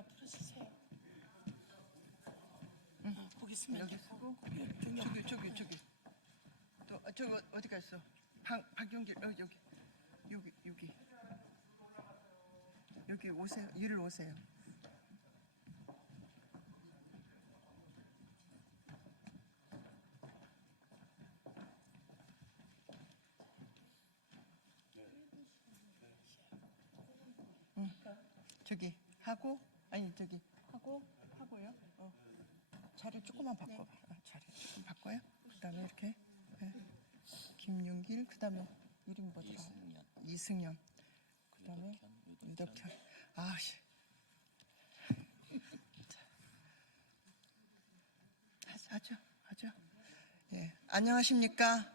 앞으로 쓰세요. 거기 쓰면 여기 되고. 쓰고 저기 저기 또 저기 어디 갔어? 박용길 여기 오세요. 이리로 오세요. 저기 하고 아니 저기 하고요. 자리 조금만 바꿔봐. 자리 조금 바꿔요. 그다음에 이렇게 김윤길 그다음에 이름 뭐더라? 이승연. 그다음에 유덕현. 아씨. 하죠. 예, 안녕하십니까?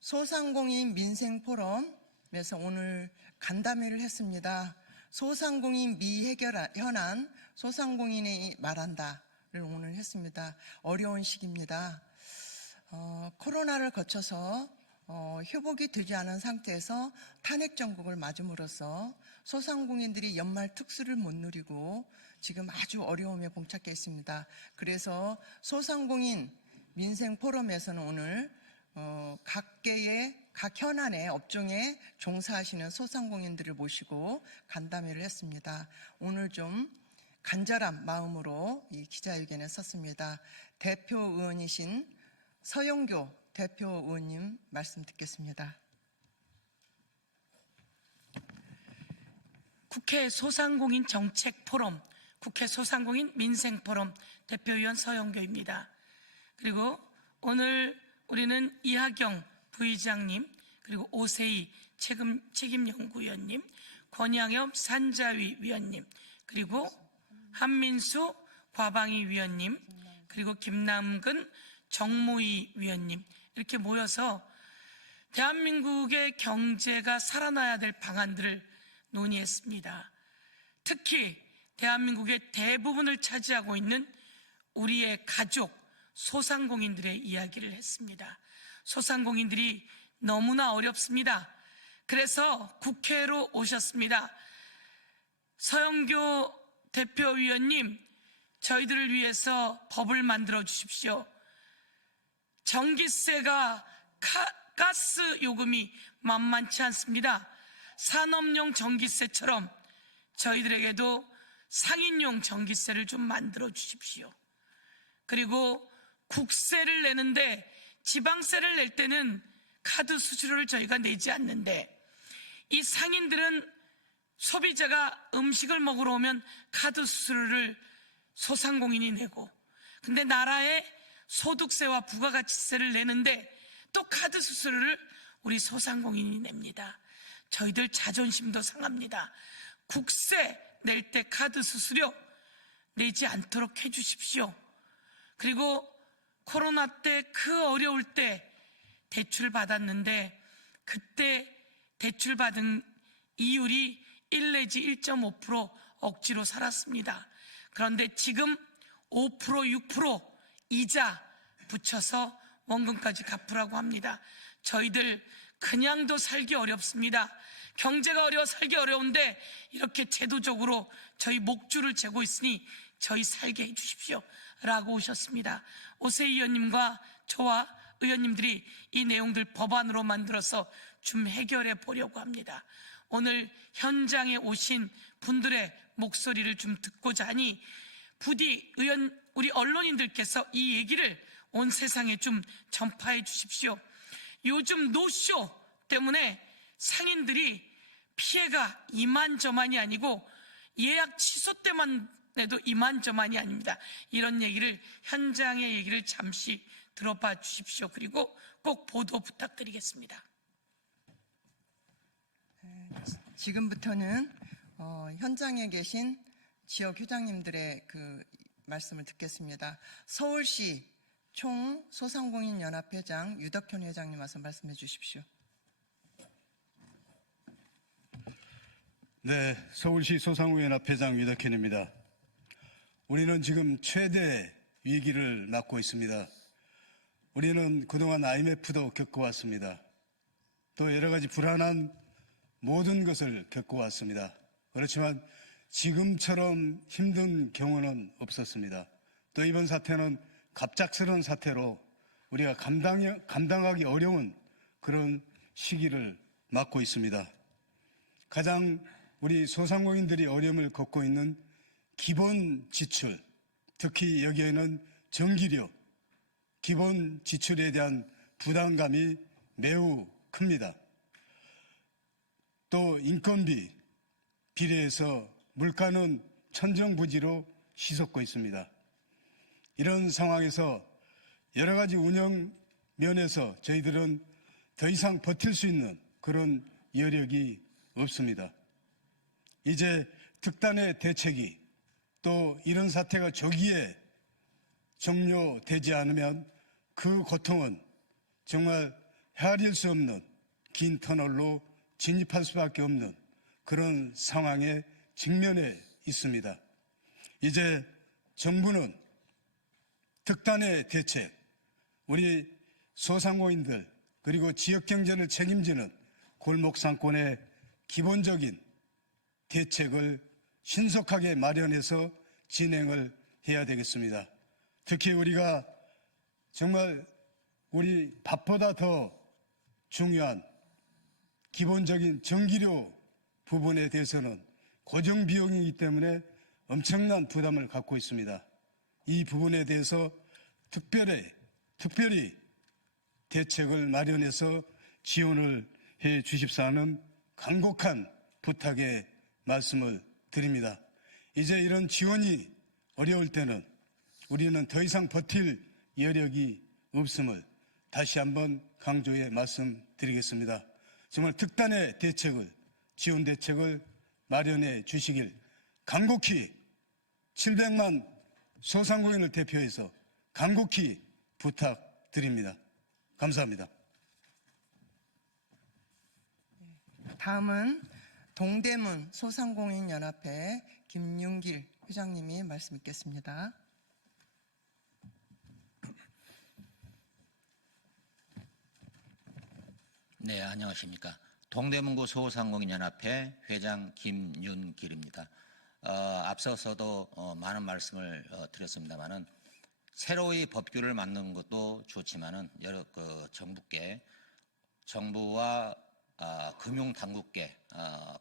소상공인 민생포럼에서 오늘 간담회를 했습니다. 소상공인 미해결 현안, 소상공인이 말한다를 오늘 했습니다. 어려운 시기입니다. 코로나를 거쳐서 회복이 되지 않은 상태에서 탄핵 정국을 맞음으로써 소상공인들이 연말 특수를 못 누리고 지금 아주 어려움에 봉착해 있습니다. 그래서 소상공인 민생포럼에서는 오늘 각 현안의 업종에 종사하시는 소상공인들을 모시고 간담회를 했습니다. 오늘 좀 간절한 마음으로 이 기자회견에 섰습니다. 대표 의원이신 서영교 대표 의원님 말씀 듣겠습니다. 국회 소상공인 정책포럼, 국회 소상공인 민생포럼 대표위원 서영교입니다. 그리고 오늘 우리는 이하경 부의장님, 그리고 오세희 책임연구위원님, 권양엽 산자위 위원님, 그리고 한민수 과방위 위원님, 그리고 김남근 정무위 위원님 이렇게 모여서 대한민국의 경제가 살아나야 될 방안들을 논의했습니다. 특히 대한민국의 대부분을 차지하고 있는 우리의 가족, 소상공인들의 이야기를 했습니다. 소상공인들이 너무나 어렵습니다. 그래서 국회로 오셨습니다. 서영교 대표위원님, 저희들을 위해서 법을 만들어 주십시오. 전기세가 가스 요금이 만만치 않습니다. 산업용 전기세처럼 저희들에게도 상인용 전기세를 좀 만들어 주십시오. 그리고 국세를 내는데 지방세를 낼 때는 카드 수수료를 저희가 내지 않는데 이 상인들은 소비자가 음식을 먹으러 오면 카드 수수료를 소상공인이 내고 근데 나라에 소득세와 부가가치세를 내는데 또 카드 수수료를 우리 소상공인이 냅니다. 저희들 자존심도 상합니다. 국세 낼 때 카드 수수료 내지 않도록 해주십시오. 그리고 코로나 때 그 어려울 때 대출 받았는데 그때 대출 받은 이율이 1 내지 1.5% 억지로 살았습니다. 그런데 지금 5%, 6% 이자 붙여서 원금까지 갚으라고 합니다. 저희들 그냥도 살기 어렵습니다. 경제가 어려워 살기 어려운데 이렇게 제도적으로 저희 목줄을 재고 있으니 저희 살게 해주십시오 라고 오셨습니다. 오세희 의원님과 저와 의원님들이 이 내용들 법안으로 만들어서 좀 해결해 보려고 합니다. 오늘 현장에 오신 분들의 목소리를 좀 듣고자 하니 부디 우리 언론인들께서 이 얘기를 온 세상에 좀 전파해 주십시오. 요즘 노쇼 때문에 상인들이 피해가 이만저만이 아니고 예약 취소 때만 해도 이만저만이 아닙니다. 이런 얘기를 현장의 얘기를 잠시 들어봐 주십시오. 그리고 꼭 보도 부탁드리겠습니다. 지금부터는 현장에 계신 지역 회장님들의 그 말씀을 듣겠습니다. 서울시 총소상공인연합회장 유덕현 회장님 와서 말씀해 주십시오. 네, 서울시 소상공인연합회장 유덕현입니다. 우리는 지금 최대 위기를 맞고 있습니다. 우리는 그동안 IMF도 겪어왔습니다. 또 여러 가지 불안한 모든 것을 겪어왔습니다. 그렇지만 지금처럼 힘든 경우는 없었습니다. 또 이번 사태는 갑작스러운 사태로 우리가 감당하기 어려운 그런 시기를 맞고 있습니다. 가장 우리 소상공인들이 어려움을 겪고 있는 기본 지출, 특히 여기에는 전기료, 기본 지출에 대한 부담감이 매우 큽니다. 또 인건비 비례해서 물가는 천정부지로 치솟고 있습니다. 이런 상황에서 여러 가지 운영 면에서 저희들은 더 이상 버틸 수 있는 그런 여력이 없습니다. 이제 특단의 대책이 또 이런 사태가 조기에 종료되지 않으면 그 고통은 정말 헤아릴 수 없는 긴 터널로 진입할 수밖에 없는 그런 상황에 직면해 있습니다. 이제 정부는 특단의 대책, 우리 소상공인들 그리고 지역경제를 책임지는 골목상권의 기본적인 대책을 신속하게 마련해서 진행을 해야 되겠습니다. 특히 우리가 정말 우리 밥보다 더 중요한 기본적인 전기료 부분에 대해서는 고정비용이기 때문에 엄청난 부담을 갖고 있습니다. 이 부분에 대해서 특별히 대책을 마련해서 지원을 해 주십사 하는 간곡한 부탁의 말씀을 드립니다. 이제 이런 지원이 어려울 때는 우리는 더 이상 버틸 여력이 없음을 다시 한번 강조해 말씀드리겠습니다. 정말 특단의 대책을, 지원 대책을 마련해 주시길 간곡히 700만 소상공인을 대표해서 간곡히 부탁드립니다. 감사합니다. 다음은 동대문 소상공인연합회 김윤길 회장님이 말씀 있겠습니다. 네, 안녕하십니까. 동대문구 소상공인연합회 회장 김윤길입니다. 앞서서도 많은 말씀을 드렸습니다만은 새로이 법규를 만드는 것도 좋지만은 여러 정부와 금융당국계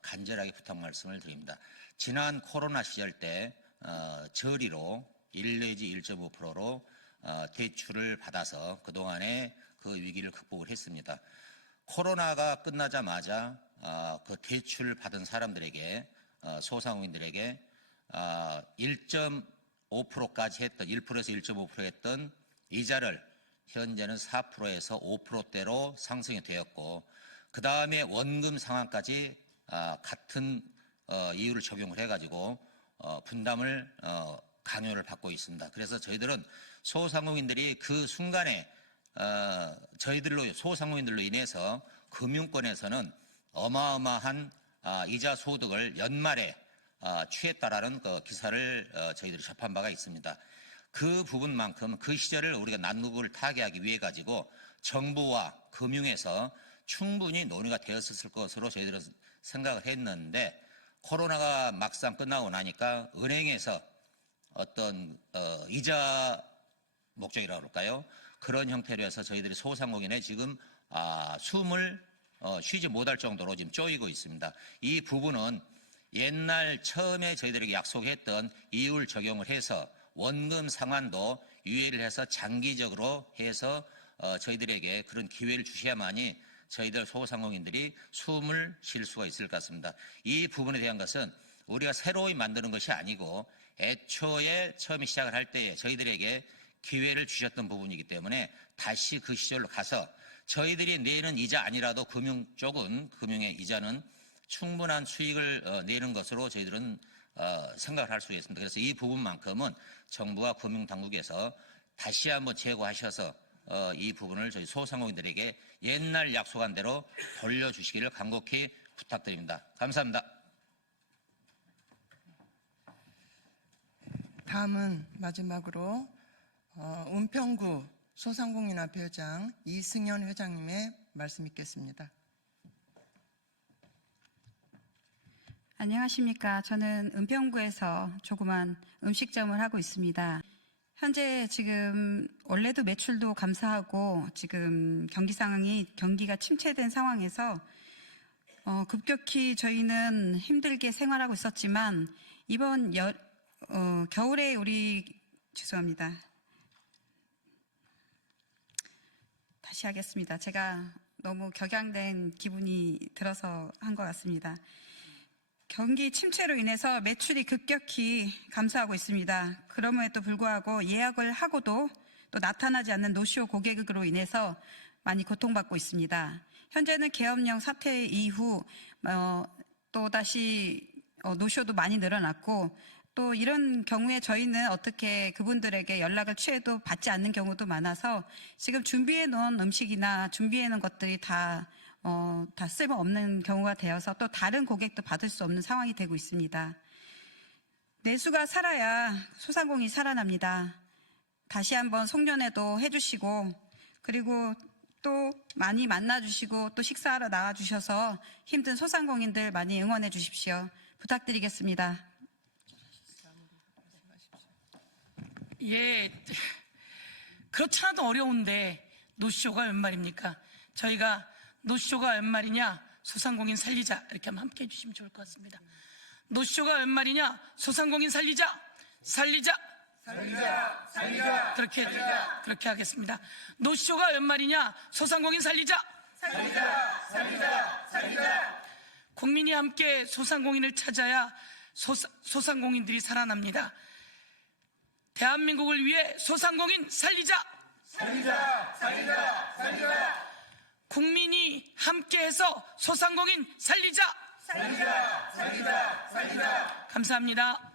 간절하게 부탁 말씀을 드립니다. 지난 코로나 시절 때 저리로 1 내지 1.5%로 대출을 받아서 그동안에 그 위기를 극복을 했습니다. 코로나가 끝나자마자 그 대출 받은 사람들에게 소상공인들에게 1.5%까지 했던 1%에서 1.5% 했던 이자를 현재는 4%에서 5%대로 상승이 되었고 그 다음에 원금 상환까지 같은 이유를 적용을 해가지고 분담을 강요를 받고 있습니다. 그래서 저희들은 소상공인들이 그 순간에 소상공인들로 인해서 금융권에서는 어마어마한 이자 소득을 연말에 취했다라는 그 기사를 저희들이 접한 바가 있습니다. 그 부분만큼 그 시절을 우리가 난국을 타개하기 위해 가지고 정부와 금융에서 충분히 논의가 되었을 것으로 저희들은 생각을 했는데 코로나가 막상 끝나고 나니까 은행에서 어떤 이자 목적이라고 할까요? 그런 형태로 해서 저희들이 소상공인에 지금 숨을 쉬지 못할 정도로 지금 쪼이고 있습니다. 이 부분은 옛날 처음에 저희들에게 약속했던 이율 적용을 해서 원금 상환도 유예를 해서 장기적으로 해서 저희들에게 그런 기회를 주셔야만이 저희들 소상공인들이 숨을 쉴 수가 있을 것 같습니다. 이 부분에 대한 것은 우리가 새로이 만드는 것이 아니고 애초에 처음에 시작을 할 때에 저희들에게 기회를 주셨던 부분이기 때문에 다시 그 시절로 가서 저희들이 내는 이자 아니라도 금융의 이자는 충분한 수익을 내는 것으로 저희들은 생각을 할 수 있습니다. 그래서 이 부분만큼은 정부와 금융당국에서 다시 한번 재고하셔서 이 부분을 저희 소상공인들에게 옛날 약속한 대로 돌려주시기를 간곡히 부탁드립니다. 감사합니다. 다음은 마지막으로 은평구 소상공인협회 회장 이승현 회장님의 말씀 있겠습니다. 안녕하십니까. 저는 은평구에서 조그만 음식점을 하고 있습니다. 현재 지금 원래도 매출도 감사하고 지금 경기 상황이 경기가 침체된 상황에서 급격히 저희는 힘들게 생활하고 있었지만 이번 겨울에 죄송합니다. 다시 하겠습니다. 제가 너무 격양된 기분이 들어서 한 것 같습니다. 경기 침체로 인해서 매출이 급격히 감소하고 있습니다. 그럼에도 불구하고 예약을 하고도 또 나타나지 않는 노쇼 고객으로 인해서 많이 고통받고 있습니다. 현재는 계엄령 사태 이후 또다시 노쇼도 많이 늘어났고 또 이런 경우에 저희는 어떻게 그분들에게 연락을 취해도 받지 않는 경우도 많아서 지금 준비해 놓은 음식이나 준비해 놓은 것들이 다 쓸모없는 경우가 되어서 또 다른 고객도 받을 수 없는 상황이 되고 있습니다. 내수가 살아야 소상공인이 살아납니다. 다시 한번 송년회도 해주시고 그리고 또 많이 만나주시고 또 식사하러 나와주셔서 힘든 소상공인들 많이 응원해 주십시오. 부탁드리겠습니다. 예, 그렇지 않아도 어려운데 노쇼가 웬 말입니까? 저희가 노쇼가 웬 말이냐? 소상공인 살리자 이렇게 한번 함께 해주시면 좋을 것 같습니다. 노쇼가 웬 말이냐? 소상공인 살리자, 살리자, 살리자, 살리자. 그렇게 하겠습니다. 노쇼가 웬 말이냐? 소상공인 살리자, 살리자, 살리자, 살리자. 국민이 함께 소상공인을 찾아야 소상공인들이 살아납니다. 대한민국을 위해 소상공인 살리자, 살리자, 살리자, 살리자. 국민이 함께해서 소상공인 살리자, 살리자, 살리자, 살리자. 감사합니다.